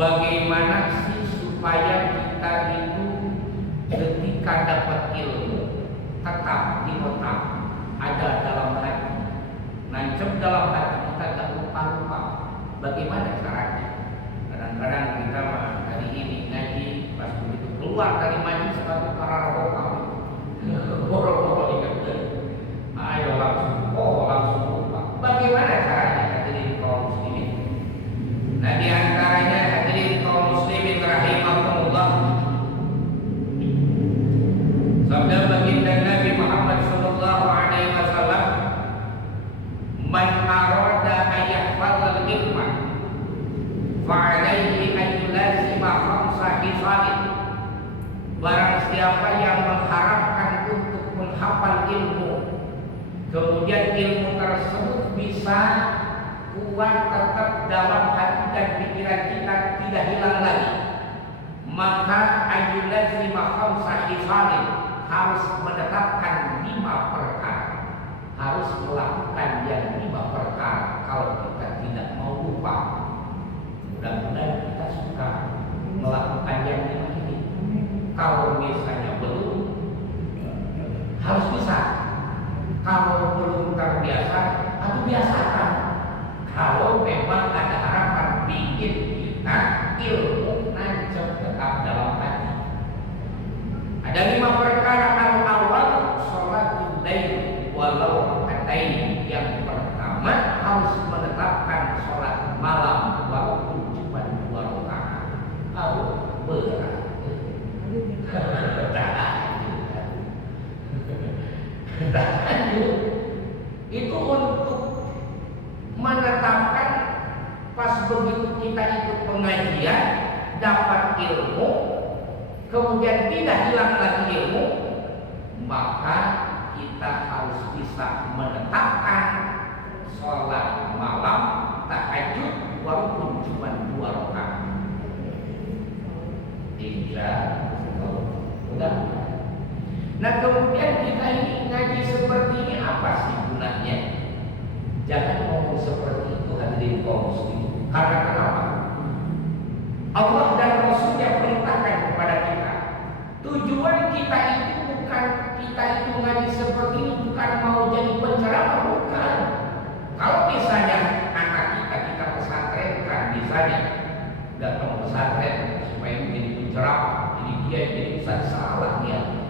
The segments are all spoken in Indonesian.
Bagaimana sih supaya kita itu ketika dapat ilmu tetap di otak, ada dalam hati, nancep dalam hati kita, tak lupa-lupa. Bagaimana caranya? Kadang-kadang kita hari ini ngaji, pas begitu keluar dari majlis satu para rohani, boro-boro ingat ayo langsung lupa. Bagaimana caranya hadirin kaum muslimin? Nah, di antaranya hadirin kaum muslimin rahimahumullah, sabda baginda Nabi Muhammad sallallahu alaihi wasallam, man arada ayyahfazal ilma fa alaihi an yulazima khamsa hisalin. Barang siapa yang mengharapkan untuk menghafal ilmu, kemudian ilmu tersebut bisa kuat tetap dalam hati dan pikiran kita, tidak hilang lagi, maka ayulazima khamsa hisalin, harus menetapkan 5 perkara, harus melakukan yang 5 perkara. Kalau kita tidak mau lupa, mudah-mudahan kita suka melakukan yang 5 ini. Kalau misalnya belum, harus bisa. Kalau belum terbiasa, atau biasakan. Kalau memang ada harapan bikin kita ilmu nancep tetap dalam hati. Ada 5 perkara. Yang awal, sholatul lail walau rakaatain. Yang pertama, harus menetapkan sholat malam walaupun cuma 2 rakaat. Berat. Itu untuk menetapkan pas begitu kita ikut pengajian, dapat ilmu, kemudian tidak hilang lagi ilmu, maka kita harus bisa menetapkan sholat malam tahajud walaupun cuma 2 rakaat. Nah, kemudian kita ini ngaji seperti ini apa sih gunanya? Jangan ngomong seperti itu hadirin kaum muslimin. Karena kenapa? Allah dan Rasulnya perintahkan kepada kita. Tujuan kita itu bukan kita itu ngaji seperti ini bukan mau jadi penceramah, bukan. Kalau misalnya anak kita pesantrenkan, misalnya datang pesantren supaya menjadi penceramah, jadi dia jadi ustaz, salah dia.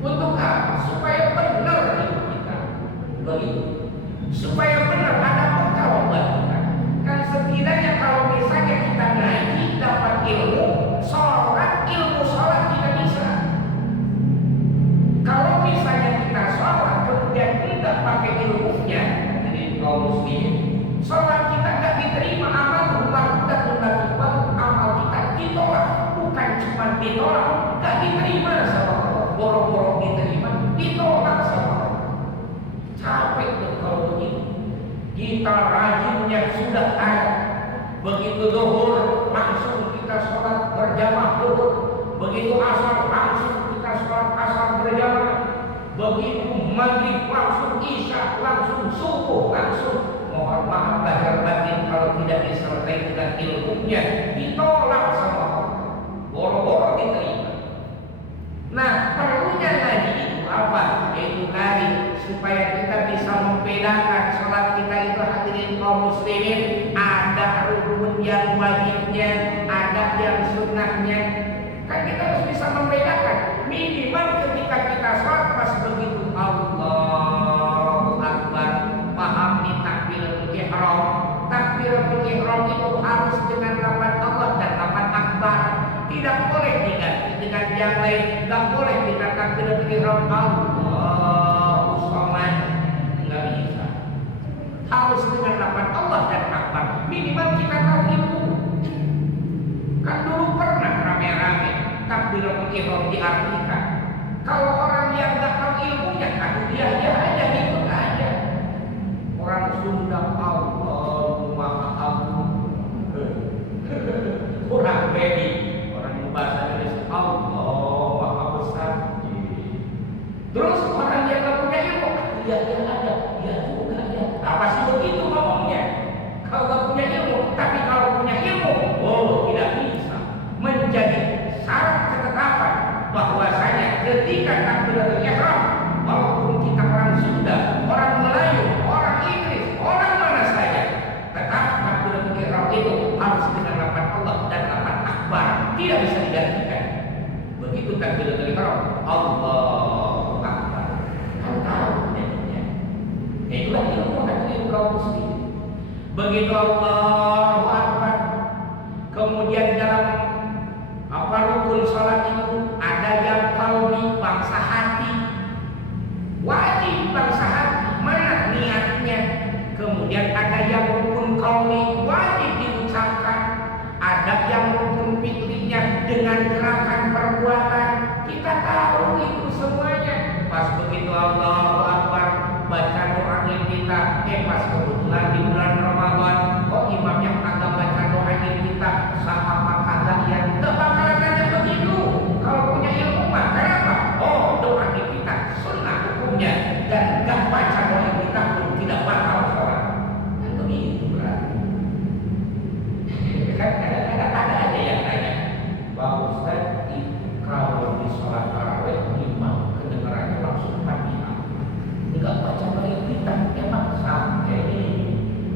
Untuk apa? Supaya benar hidup kita, begitu. Supaya benar ada bekal buat kita. Kan setidaknya kalau misalnya kita ngaji dapat ilmu sholat kita bisa. Kalau misalnya kita sholat kemudian tidak pakai ilmunya, jadi kaum muslimin, sholat kita nggak diterima, amal amal kita ditolak. Bukan cuma ditolak, nggak diterima sama Allah. Boro-boro diterima, ditolak sama Allah. Capek tuh kalau begitu. Kita rajinnya sudah ada. Begitu zuhur langsung kita sholat berjamaah zuhur. Begitu asar langsung kita sholat asar berjamaah. Begitu maghrib langsung isya, langsung subuh, langsung. Mohon maaf lahir batin kalau tidak disertai dengan ilmunya, ditolak sama Allah. Boro-boro diterima. Nah, perlunya ngaji itu apa? Yaitu tadi supaya kita bisa membedakan sholat kita itu hadirin kaum muslimin, ada rukun yang wajibnya, ada yang sunnahnya. Kan kita harus bisa membedakan. Minimal ketika kita sholat pas begitu Allahu Akbar, pahami takbiratul ihram. Takbiratul ihram itu harus dengan lafaz Allah dan lafaz akbar. Tidak boleh diganti dengan yang lain. Tidak boleh kita takbiratul ihram Allahu Samad, nggak bisa. Harus dengan lafaz Allah dan akbar. Minimal kita tahu itu. Kan dulu pernah rame-rame takbiratul ihram diartikan. Kalau orang yang nggak tahu ilmunya, aduh dia aja ikut aja. Orang Sunda Allahu Maha Agung, kurang bedi. Bahasa Indonesia Allah Maha Besar. Terus orang yang nggak punya ilmu, dia ada, dia juga ya. Apa sih begitu ngomongnya? Kalau nggak punya ilmu, tapi kalau punya ilmu, oh harus dengan lafaz Allah dan lafaz akbar, tidak bisa digantikan. Begitu takbiratul ihram, Allahu akbar. Kan tahu jadinya. Itulah ilmu hadirin kaum muslimin. Begitu Allahu akbar, kemudian dalam rukun sholat itu ada yang qalbi, bangsa hati, wajib bangsa hati, mana niatnya. Kemudian ada yang rukun qauli, wajib diucapkan. Ada yang rukun fi'linya dengan gerakan perbuatan. Kita tahu itu semuanya. Pas begitu Allahu akbar, baca doa kita, pas kebetulan di bulan Ramadan, imamnya kagak baca doa kita, sama kagak yang tak bakalan nanya begitu. Kalau punya ilmu mah kenapa? Doa kita sunnah hukumnya, dan gak baca doa kita pun tidak bakal sholat. Kan begitu berarti. Kan kadang-kadang ada aja yang nanya, Pak Ustaz, kalau di sholat tarawih imam kedengarannya langsung Fatihah, nggak baca doa kita, emang sampai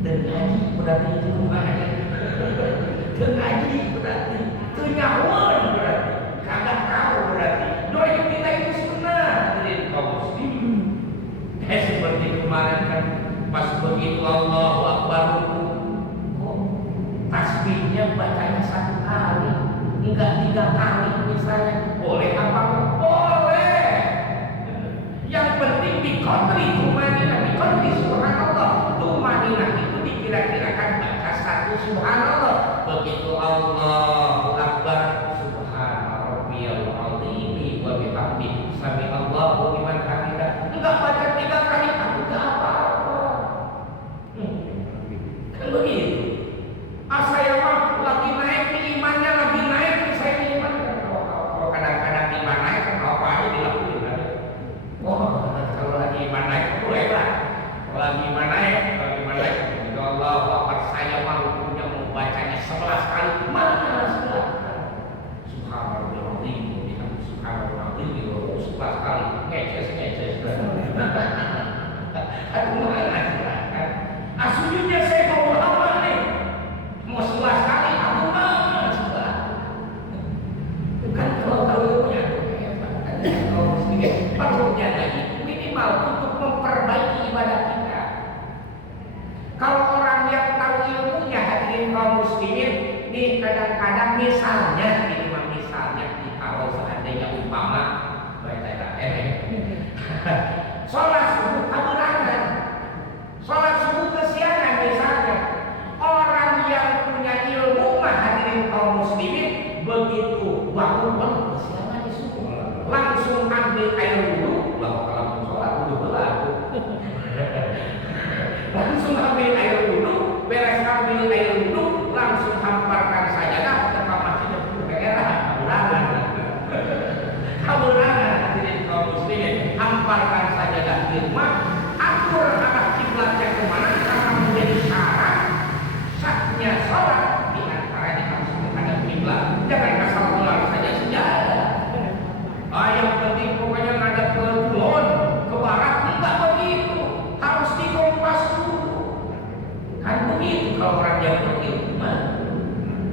dan ngaji berarti itu bukannya dan ngaji berarti itu nyawon berarti kagak tahu berarti doa kita itu sunnah dari kaum muslimin. Seperti kemarin kan pas begitu Allahu akbar kok tasbihnya bacanya 1 kali enggak 3 kali misalnya, boleh apa? Boleh. Yang penting biqadri tumanina, biqadri subhanallah. Tumanina itu dikira-kirakan baca 1 subhanallah. Begitu Allahu akbar, subhana rabbiyal azim wa bihamdi sami Allahu liman hamidah. Enggak baca 3 kali, aku enggak apa-apa. Kan begitu. Saya mah lagi naik nih imannya, lagi naik nih saya nih iman. Kalau kadang-kadang iman naik kan apa aja dilakuin kan. Kalau lagi iman naik itu hebat. Kalau lagi iman naik, ya Allah, Bapak saya malu punya membacanya 11 kali. Mana silahkan. Subhanallah, subhanallah, 11 kali. Ngeces. Aduh, mana silahkan. Sujudnya saya mau apa nih? Mau 11 kali, aku mana silahkan. Bukan kalau punya kalau muslimnya perlunya lagi minimal untuk memperbaiki ibadah kita. Kalau orang yang tahu ilmunya hadirin kaum muslimin, nih kadang-kadang misalnya kalau seandainya umpama sholat subuh keberangan, sholat subuh kesiangan misalnya, orang yang punya ilmu mah hadirin kaum muslimin begitu bangun kesiangan di subuh langsung ambil air wudhu, kalau sholat wudhu berlaku langsung ambil air wudhu, beres ambil air wudhu langsung hamparkan sajadah ke masjid daerah kaburangan hadirin kaum muslimin, hamparkan sajadah di rumah, atur arah kiblatnya kemana karena menjadi syarat sahnya sholat di antaranya harus menghadap kiblat, jangan asal ulang saja sejadah. Yang penting pokoknya ngadap ke kulon, ke barat, enggak begitu, harus dikompas dulu. Kan begitu kalau orang yang berilmu,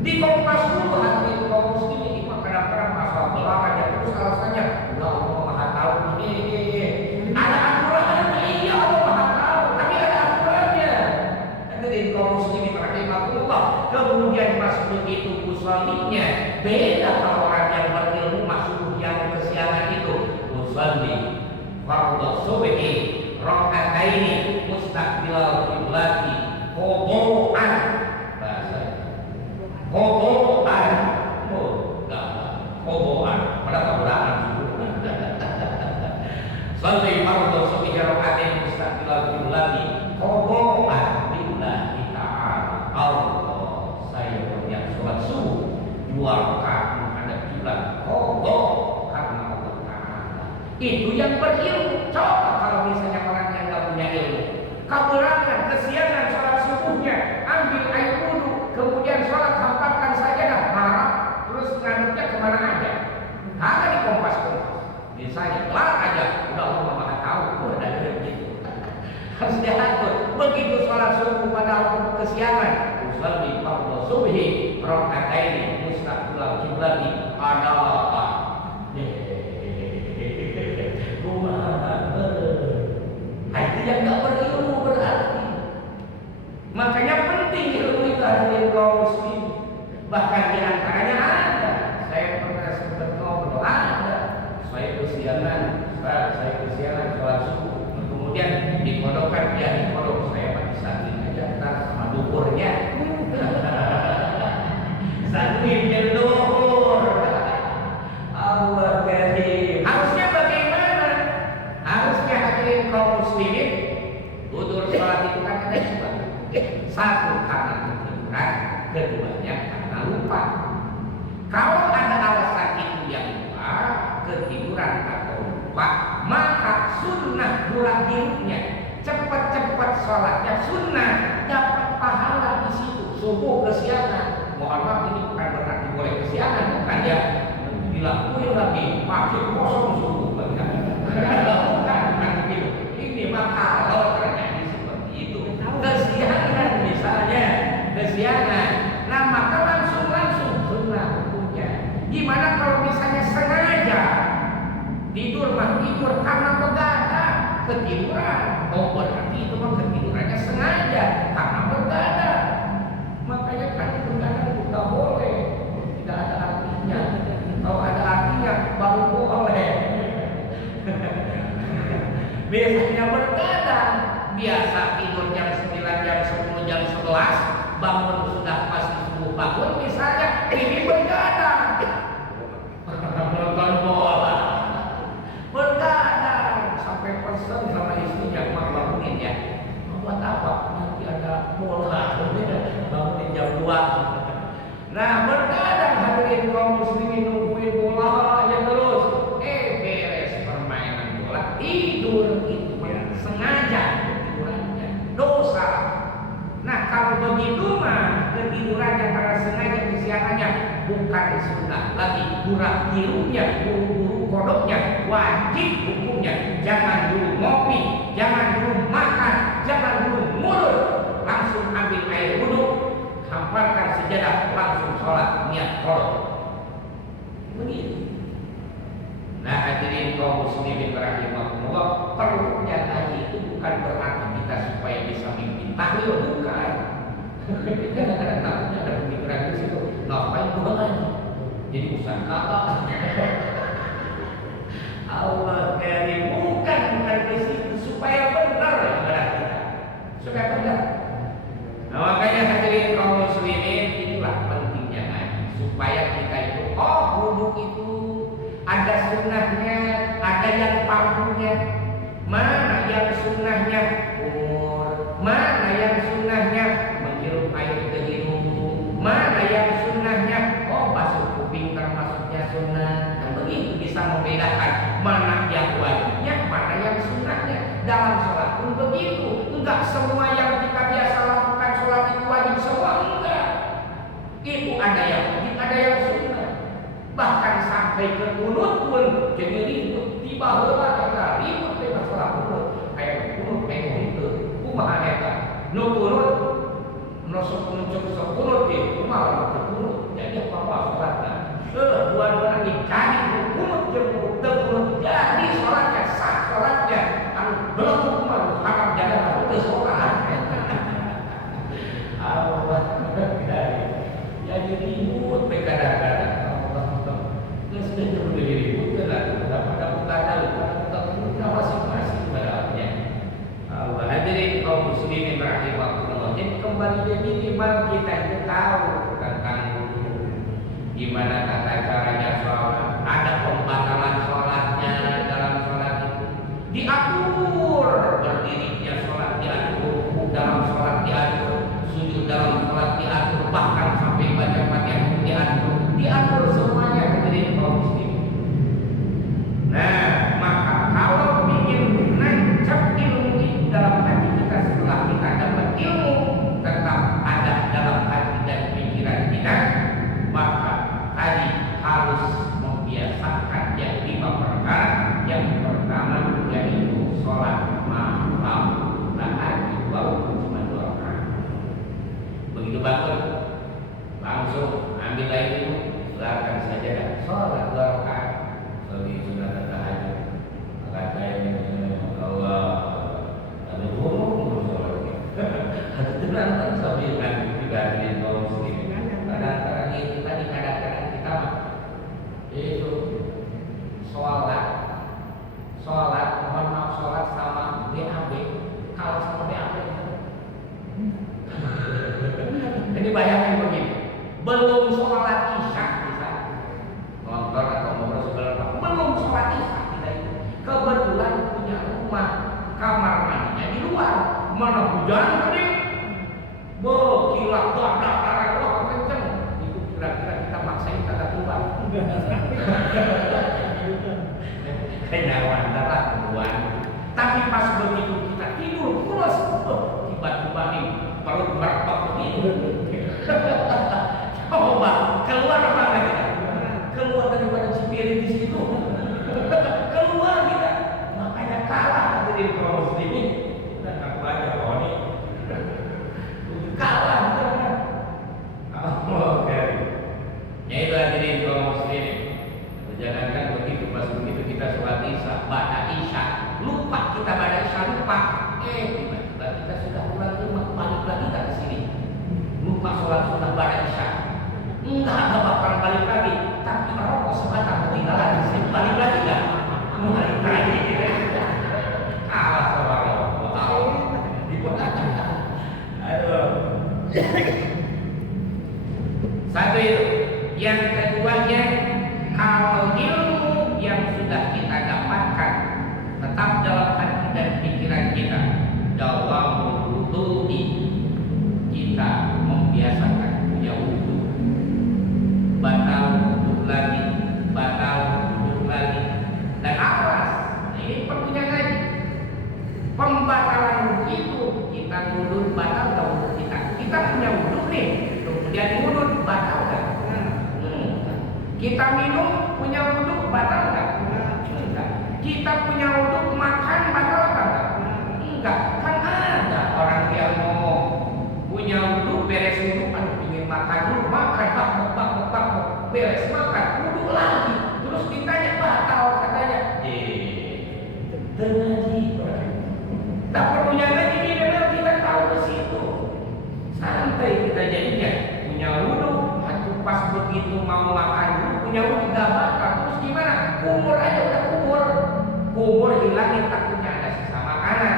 dikompas dulu hati kaum muslimin. Kadang-kadang masalah belah aja terus alasannya, Allah Maha Tahu ini. Ada aturannya, iya Allah Maha Tahu, tapi ada aturannya. Jadi kaum muslimin rahimahullah, kemudian pas begitu usollinya beda kalau orang yang berilmu masuk yang kesiangan itu. Usolli fardhu subhi raka'ataini mustaqbilal qiblati qodoan, bahasa qodoan, qodoan pada keberadaan salli fardhu subhi raka'ataini mustaqbilal qiblati qodoan lillahi ta'ala. Allah, saya berniat sholat subuh 2 rakaat menghadap kiblat qodho karena Allah Ta'ala. Itu yang berilmu. Coba kalau misalnya orang yang nggak punya ilmu, keberangan, kesiangan sholat subuhnya, ambil air wudhu, kemudian sholat hamparkan saja dah marah, terus ngadepnya kemana aja, agak dikompas-kompas. Misalnya kelar aja, udah Allah Maha Tahu, udah begitu. Harus diatur. Begitu sholat subuh pada waktu kesiangan, sholli fardhu subhi raka'ataini mustaqbilal qiblati ada apa? Itu yang gak berilmu berarti. Makanya penting ilmu itu hadirin kaum muslim. Bahkan di antaranya ada, saya pernah sempat ngobrol, ada saya kesiangan sholat subuh, kemudian dikodokkan, dia dikodok, saya mati saking aja ntar sama duhurnya saking duhur. Allah karim. Harusnya bagaimana? Harusnya hadirin kaum muslimin, udur sholat itu kan ada dua. Satu karena ketiduran, keduanya karena lupa. Kalau ada alasan itu yang lupa, ketiduran atau lupa, maka sunnah bulan hidupnya cepat-cepat sholatnya sunnah, dapat pahala di situ. Subuh kesiangan, mohon maaf ini bukan berarti boleh kesiangan, bukan ya, dilakuin lagi pakai kosong subuh, bukan begitu. Ini maka kalau terjadi seperti itu, kesiangan misalnya, kesiangan, nah maka langsung sunnah hukumnya. Gimana kalau misalnya sengaja tidur karena begadang, ketiduran, oh berarti itu mah ketidurannya sengaja karena begadang. Makanya kan begadang itu tak boleh, tidak ada artinya. Kalau ada artinya baru boleh. Biasanya begadang, biasa tidur jam 9, jam 10, jam 11, bangun sudah pasti subuh bangun misalnya, ini begadang. Nonton bola, begadang sampai pesan sama istrinya, "Mak bangunin ya." "Buat apa? Nanti ada bola." Bangunin jam 2. Nah begadang hadirin kaum muslimin, nungguin bola aja terus. Beres permainan bola, tidur itu sengaja ketidurannya, dosa. Nah kalau begitu mah ketidurannya karena sengaja kesiangannya bukan sunnah lagi, kurang tirunya, buru-buru kodoknya, wajib hukumnya. Jangan dulu ngopi, jangan dulu makan, jangan dulu mulut, langsung ambil air wudhu, hamparkan sejadah, langsung sholat niat kodok. Begitu. Nah hadirin kaum muslimin rahimahumullah, perlunya tadi itu bukan berarti kita supaya bisa mimpi tahlil, bukan. Kadang-kadang takutnya ada pemikiran di situ, ngapain gua lagi? Jadi usaha kakak. Allah karim, bukan di situ, supaya benar ibadah kita, supaya benar. Nah makanya hadirin kaum muslimin, inilah pentingnya ngaji, supaya kita itu wudhu itu ada sunnahnya, ada yang fardunya. Mana yang sunnahnya umur, mana yang sunnahnya menghirup air ke hidung, mana yang sunnahnya basuh kuping termasuknya sunnah. Dan begitu bisa membedakan mana yang wajibnya, mana yang sunnahnya. Dalam sholat pun begitu, enggak semua yang kita biasa lakukan sholat itu wajib semua, enggak. Itu ada yang wajib, ada yang sunnah. Bahkan sampai ke kunut pun jadi ribut, tiba-tiba kita ribut dengan masalah kunut. Kayak kunut itu, kumaha eta. Nu kunut, nosok kunut di kumaha kunut. Jadi apa sholatnya? Dua-duanya dicari kunut jeung kunut. Jadi sholatnya sah, sholatnya anu belum kumaha haram jalan itu sholat. Allah jadi ribut kadang-kadang. Sudah berdiri ribut pada masing-masing padanya. Allah hadirin kaum muslimin rahimahullah. Jadi kembali ke minimal kita itu tahu tentang gimana tata caranya sholat. Ada pembatalan sholatnya dalam sholat itu. Diatur berdirinya sholat, diatur dalam sholat, diatur sujud dalam sholat, diatur bahkan sampai baca Fatihah diatur semuanya hadirin kaum muslimin. Nah, maka kalau ingin nancap ilmu itu dalam hati kita setelah kita dapat ilmu tetap ada dalam hati dan pikiran kita, maka tadi harus membiasakan di lain itu silakan saja dah sholat 2 rakaat sebagai sunat tahajud. Kata yang Allah ada burung sholat. Ada tenang kan sambil kan juga di kaum muslimin. Kadang-kadang itu tadi kadang-kadang kita itu sholat mohon maaf sholat sama BAB kalau sama BAB ini bayangin begini belum sholat isya bisa nonton atau ngobrol sebentar belum sholat isya kita itu kebetulan punya rumah kamar mandinya di luar mana hujan tadi kilat darah kenceng itu kira-kira kita maksain kagak keluar kenyawan darah keluar tapi pas begitu kita tidur pulas tiba-tiba nih perut berpak begini coba keluar apa kita keluar daripada cipirin di situ keluar kita makanya kalah dari kaum muslimin dan aku aja ini kalah kita kan oke ya itu hadirin kaum muslimin jangankan begitu pas begitu kita sholat isya baca isya lupa kita baca isya lupa tiba-tiba kita sudah pulang ke rumah balik lagi ke sini lupa sholat sunnah baca isya enggak bakalan balik lagi tapi merokok sebatang ketinggalan di sini balik lagi enggak balik lagi kalah sama rokok aduh satu itu yang keduanya kalau ilmu yang sudah kita dapatkan tetap dalam hati dan pikiran kita dawamul wudu'i kita membiasakan punya wudu batal wudhu lagi dan awas ini pentingnya lagi pembatalan wudhu itu kita wudhu batal atau wudhu kita punya wudhu nih kemudian wudhu batal kan kita minum punya wudhu batal enggak? Enggak. Kita punya wudhu makan batal enggak? Enggak. Kan ada orang yang ngomong punya wudhu beres wudhu ingin makan dulu makan tak beres makan wudhu lagi terus ditanya batal katanya. Tenang tak perlunya lagi benar kita tahu ke situ. Santai kita jadinya punya wudhu pas begitu mau makan dulu punya wudhu gak bakal terus gimana? Kumur aja udah kumur hilangin takutnya ada sisa makanan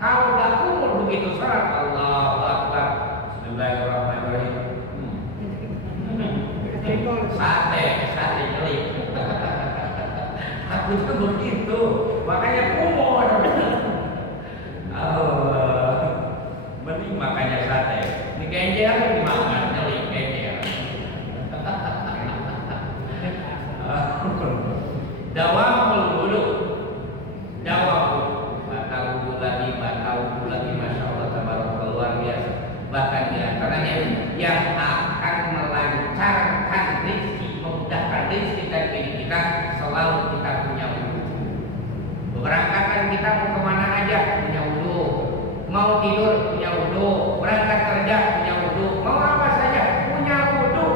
kalau gak kumur begitu sholat Allahu Akbar Bismillahirrahmanirrahim sate nyelip takutnya begitu makanya kumur mending makannya sate ini kenjel dimakan nyelip kenjel dawamul wudu batal wudu lagi masya Allah tabarakallah luar biasa bahkan diantaranya yang akan melancarkan rezeki memudahkan rezeki dan diri kita selalu kita punya wudu keberangkatan kita mau kemana aja punya wudu mau tidur punya wudu berangkat kerja punya wudu mau apa saja punya wudu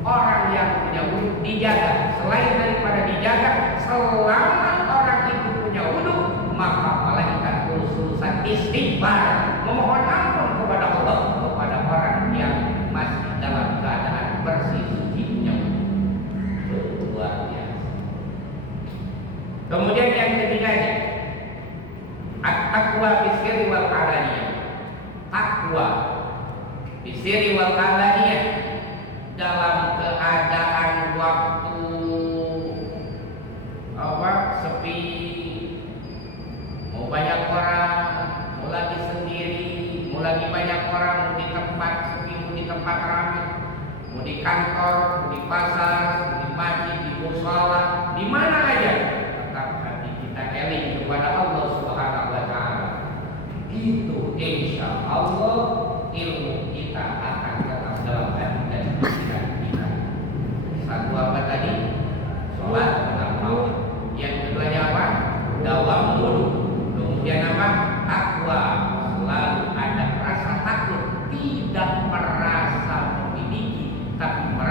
orang yang punya wudu dijaga selain daripada dijaga selama orang itu punya wudu maka malaikat khususan istighfar memohon ampun kepada Allah kepada orang yang masih dalam keadaan bersih suci punya wudu luar biasa. Kemudian yang ketiganya at-taqwa bisirri wal alaniyah takwa bisirri wal alaniyah dalam keadaan waktu sepi mau banyak orang mau lagi sendiri mau lagi banyak orang mau di tempat sepi mau di tempat ramai mau di kantor mau di pasar mau di masjid di mushola di mana aja tetap hati kita eling kepada Allah Subhanahu wa taala itu insya Allah ilmu kita akan tetap dalam hati dan pikiran kita. Satu apa tadi? Sholat tetap mau. Yang keduanya apa? Dawam wudu. Kemudian apa? Takwa. Selalu ada rasa takut, tidak merasa memiliki, tapi merasa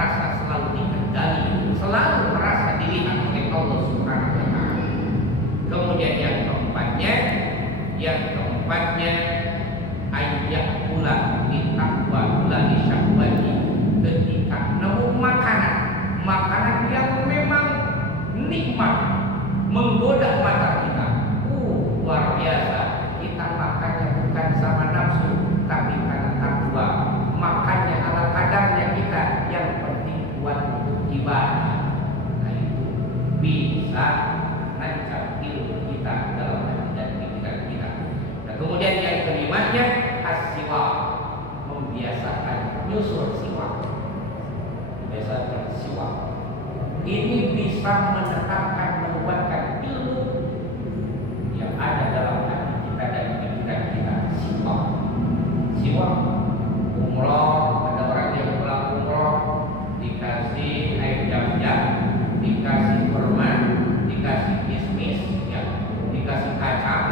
Biasa siwak. Ini bisa menetapkan, menguatkan ilmu yang ada dalam hati kita dan pikiran kita. Siwak. Siwak. Umroh, ada orang yang pulang umroh dikasih air jam-jam, dikasih kurma, dikasih kismis, ya, dikasih kacang,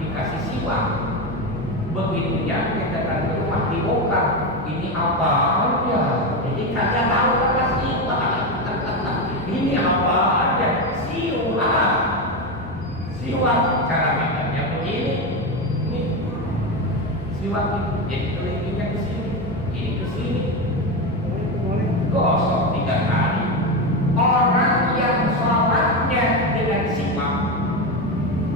dikasih siwak. Begitunya yang datang ke rumah dibongkar. Ini apa ya? Ini kagak tahu apa siwak. Ini apa aja? Siwak. Siwak. Cara makannya begini. Ini siwak ini. Jadi kelingkingnya ke sini, ini ke sini. Gosok 3 kali. Orang yang sholatnya dengan siwak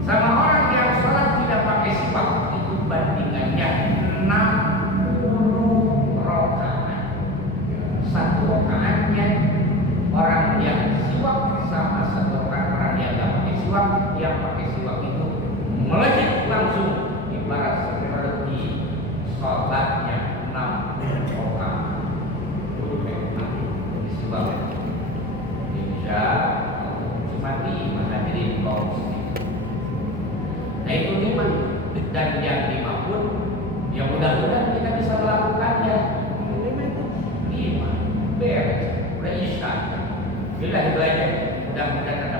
sama orang yang sholat tidak pakai siwak itu bandingannya 60 rakaat. 1 rakaatnya orang yang siwak sama 1 rakaat orang yang tidak pakai siwak. Yang pakai siwak itu melejit langsung ibarat seperti sholatnya 6 rakaat. Siwak bisa mati maka jadi kaum muslim. Nah itu 5 dan yang 5 pun yang mudah-mudahan kita bisa melakukannya. 5 beres, udah isya. Bila belajar mudah-mudahan